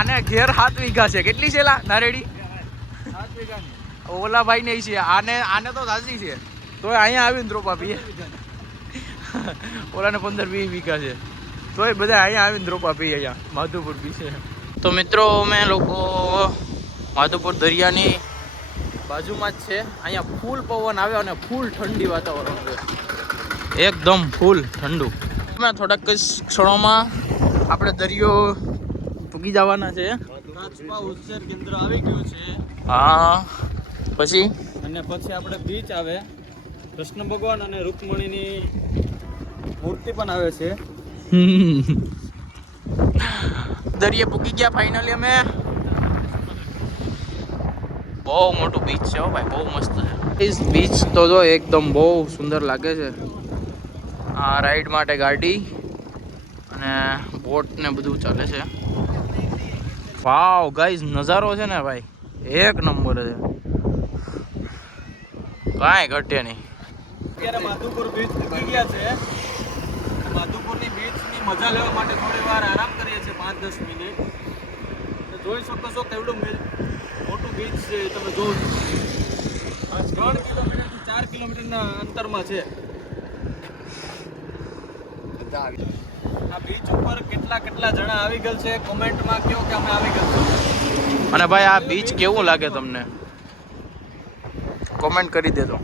આને ઘેર 7 વીઘા છે. કેટલી છે લા નારેડી? 7 વીઘાની. ઓલા ભાઈ ને છે. આને તો સાચી છે. તોય અહીંયા આવીને રોપા પીએ. ઓલાને 15-20 વીઘા છે. તોય બધા અહીંયા આવીને રોપા પીએ. અહીંયા માધુપુર બી છે. તો મિત્રો અમે લોકો માધુપુર દરિયાની બાજુમાં જ છે. અહીંયા ફૂલ પવન આવે અને ફૂલ ઠંડી વાતાવરણ છે. એકદમ ફૂલ ઠંડુ. અમે થોડાક ક્ષણોમાં આપણે દરિયો પૂગી જવાના છે. રાજપા ઉછેર કેન્દ્ર આવી ગયું છે. હા પછી અને પછી આપણે બીચ આવે. કૃષ્ણ ભગવાન અને રૂકમણીની મૂર્તિ પણ આવે છે. દરિયે પૂગી ગયા ફાઇનલી અમે. બહુ મોટું બીચ છે ભાઈ, બહુ મસ્ત છે બીચ. તો જો એકદમ બહુ સુંદર લાગે છે. આ રાઈડ માટે ગાડી અને બોટ ને બધું ચાલે છે. વાવ ગાઈઝ, નજારો છે ને ભાઈ એક નંબર છે, કાંઈ ઘટે નહીં. અત્યારે માધુપુર બીચ પૂગી ગયા છે. માધુપુરની બીચની મજા લેવા માટે થોડી વાર આરામ કરીએ છીએ, 5-10 મિનિટ. જોઈ શકો છો કેવડું મોટું બીચ છે. તમે જોવો 3 કિલોમીટરથી 4 કિલોમીટરના અંતરમાં છે. આ બીચ ઉપર કેટલા જણા આવી ગયેલ છે કોમેન્ટમાં કહો કે અમે આવી ગયેલ છે. અને ભાઈ આ બીચ કેવું લાગે તમને કોમેન્ટ કરી દેજો.